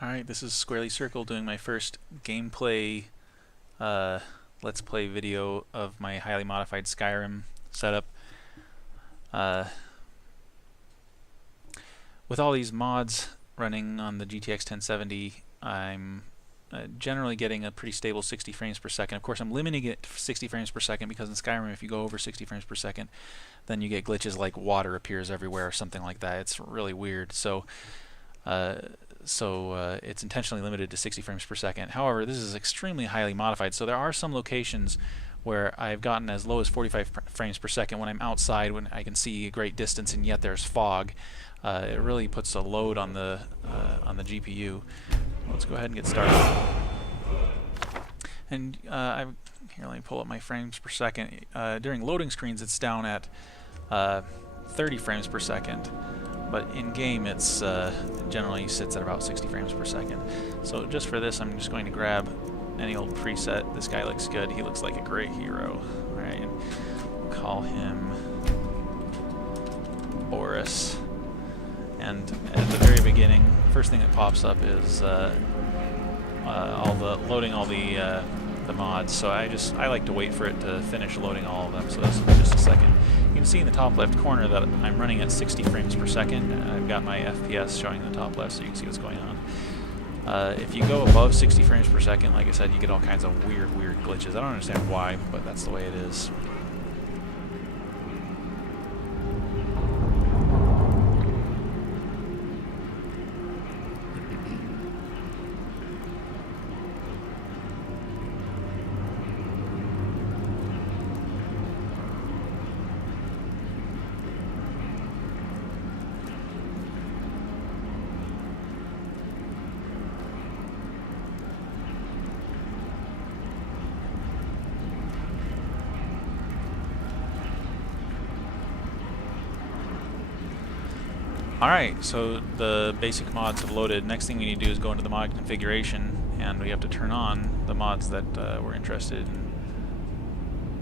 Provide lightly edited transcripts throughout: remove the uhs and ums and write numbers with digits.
Alright, this is SquarelyCircle doing my first gameplay let's play video of my highly modified Skyrim setup. With all these mods running on the GTX 1070, I'm generally getting a pretty stable 60 frames per second. Of course, I'm limiting it to 60 frames per second because in Skyrim, if you go over 60 frames per second, then you get glitches like water appears everywhere or something like that. It's really weird. So it's intentionally limited to 60 frames per second. However, this is extremely highly modified, so there are some locations where I've gotten as low as 45 frames per second when I'm outside, when I can see a great distance and yet there's fog. It really puts a load on the GPU. Let's go ahead and get started. And here, let me pull up my frames per second. During loading screens, it's down at 30 frames per second. But in game, it's generally sits at about 60 frames per second. So just for this, I'm just going to grab any old preset. This guy looks good. He looks like a great hero. All right, and we'll call him Boris. And at the very beginning, first thing that pops up is loading all the mods. So I like to wait for it to finish loading all of them. So this will be just a second. You can see in the top left corner that I'm running at 60 frames per second. I've got my FPS showing in the top left so you can see what's going on. If you go above 60 frames per second, like I said, you get all kinds of weird glitches. I don't understand why, but that's the way it is. Alright, so the basic mods have loaded. Next thing we need to do is go into the mod configuration, and we have to turn on the mods that we're interested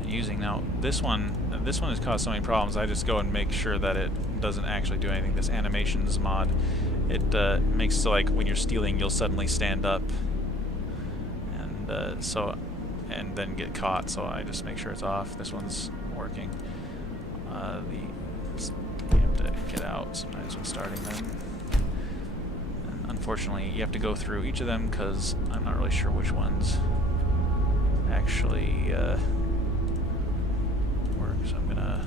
in using. Now, this one has caused so many problems. I just go and make sure that it doesn't actually do anything. This animations mod, it makes so like when you're stealing, you'll suddenly stand up, and then get caught. So I just make sure it's off. This one's working. You have to get out sometimes when starting them. And unfortunately, you have to go through each of them because I'm not really sure which ones actually work. So I'm gonna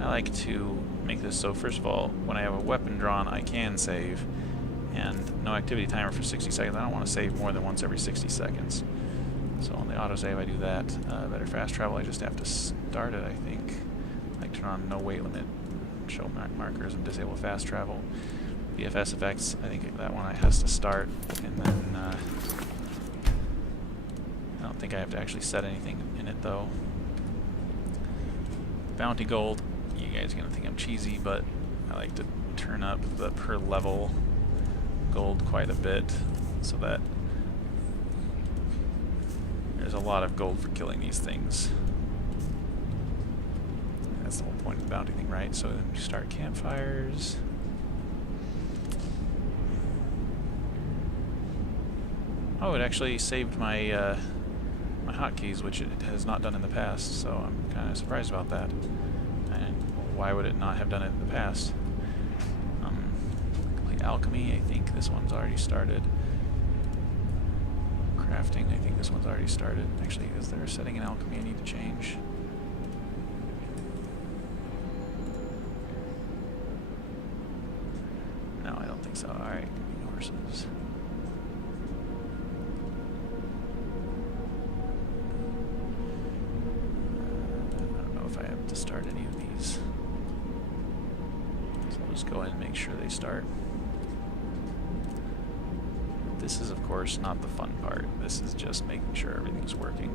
I like to make this so, first of all, when I have a weapon drawn, I can save, and no activity timer for 60 seconds. I don't want to save more than once every 60 seconds. So on the autosave, I do that. Better fast travel, I just have to start it, I think. I turn on no weight limit, show markers, and disable fast travel. BFS effects, I think that one has to start, and then I don't think I have to actually set anything in it, though. Bounty gold. You guys are going to think I'm cheesy, but I like to turn up the per level gold quite a bit so that there's a lot of gold for killing these things. That's the whole point of the bounty thing, right? So then you start campfires. Oh, it actually saved my my hotkeys, which it has not done in the past, so I'm kind of surprised about that. And why would it not have done it in the past? Like alchemy, I think this one's already started. Crafting, I think this one's already started. Actually, is there a setting in alchemy I need to change? No, I don't think so. Alright, horses. To start any of these. So I'll just go ahead and make sure they start. This is, of course, not the fun part. This is just making sure everything's working.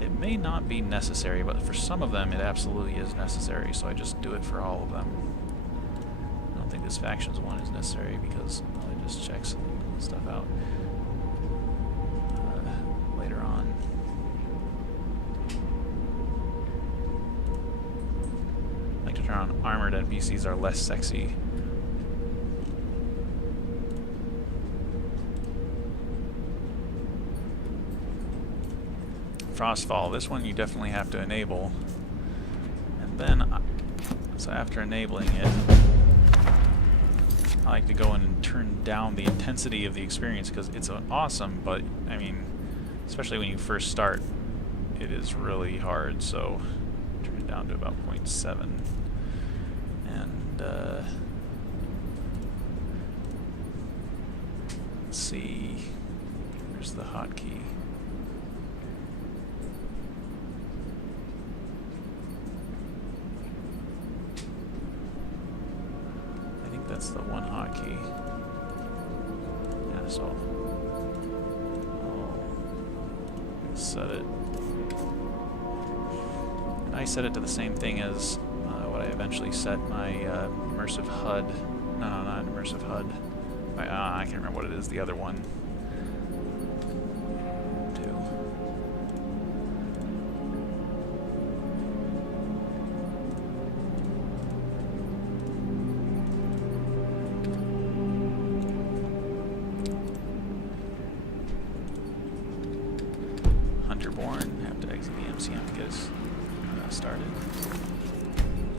It may not be necessary, but for some of them it absolutely is necessary, so I just do it for all of them. I don't think this factions one is necessary because it just checks stuff out later on. I like to turn on armored NPCs are less sexy. Frostfall, this one you definitely have to enable. And then, so after enabling it, I like to go in and turn down the intensity of the experience because it's awesome, but I mean, especially when you first start, it is really hard, so turn it down to about 0.7. And let's see, where's the hotkey? That's the one hotkey. Yeah, so I'll set it. And I set it to the same thing as what I eventually set my immersive HUD. No, not immersive HUD. I can't remember what it is. The other one. Have to exit the MCM to get us started.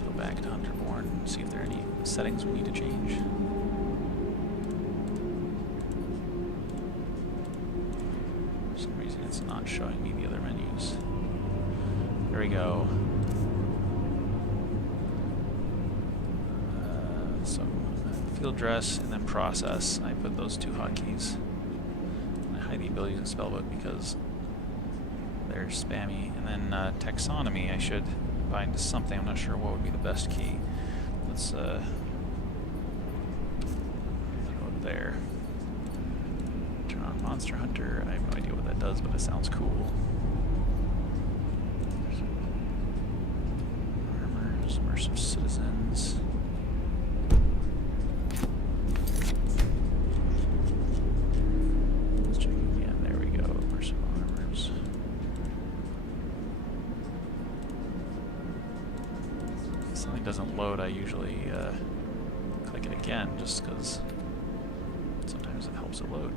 Go back to Hunterborn and see if there are any settings we need to change. For some reason it's not showing me the other menus. There we go. So field dress and then process. I put those two hotkeys. I hide the abilities in spellbook because they're spammy. And then taxonomy I should bind to something. I'm not sure what would be the best key. Let's throw it there. Turn on Monster Hunter. I have no idea what that does, but it sounds cool. Armors, immersive citizens. Let's check again. There we go. Immersive armors. If something doesn't load, I usually click it again just because sometimes it helps it load.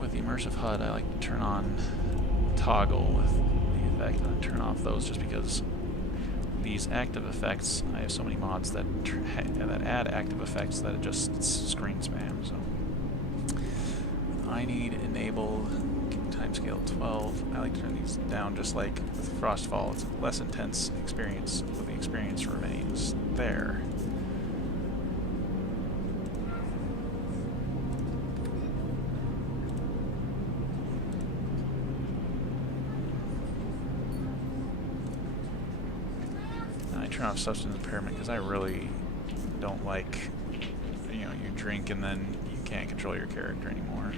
With the immersive HUD, I like to turn on toggle with the effect and then turn off those just because these active effects, I have so many mods that add active effects that it just screen spam. So I need enabled timescale 12. I like to turn these down just like with Frostfall. It's a less intense experience, but the experience remains there. Turn off substance impairment because I really don't like, you know, you drink and then you can't control your character anymore.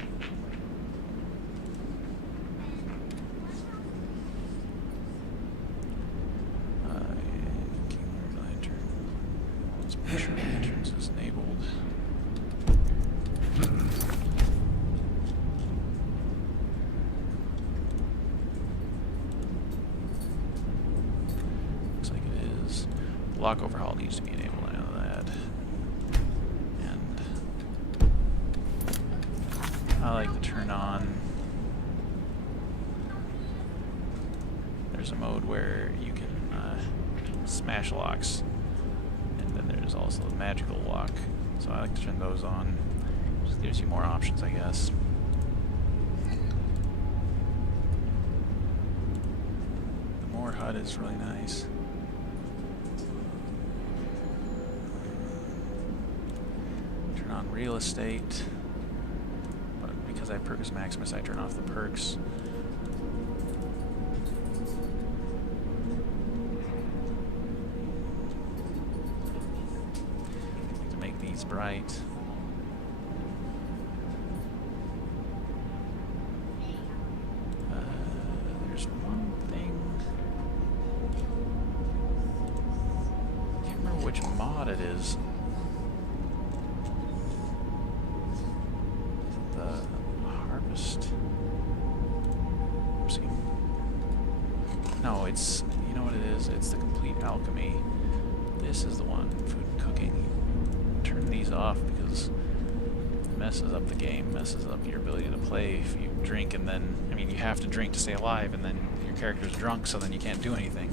Let's make sure the entrance is enabled. Lock overhaul needs to be enabled, I know that. And I like to turn on, there's a mode where you can smash locks, and then there's also the magical lock. So I like to turn those on. Just gives you more options, I guess. The more HUD is really nice. On real estate, but because I perk as Maximus, I turn off the perks. these bright. There's one thing. I can't remember which mod it is. The harvest. Oopsie. No, it's, you know what it is? It's the complete alchemy. This is the one, food and cooking. Turn these off because it messes up the game, messes up your ability to play if you drink and then, I mean, you have to drink to stay alive and then your character's drunk, so then you can't do anything.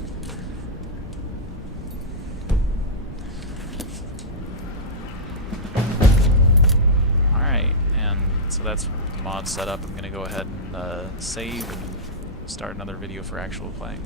Alright, and so that's the mod setup. I'm going to go ahead and save and start another video for actual playing.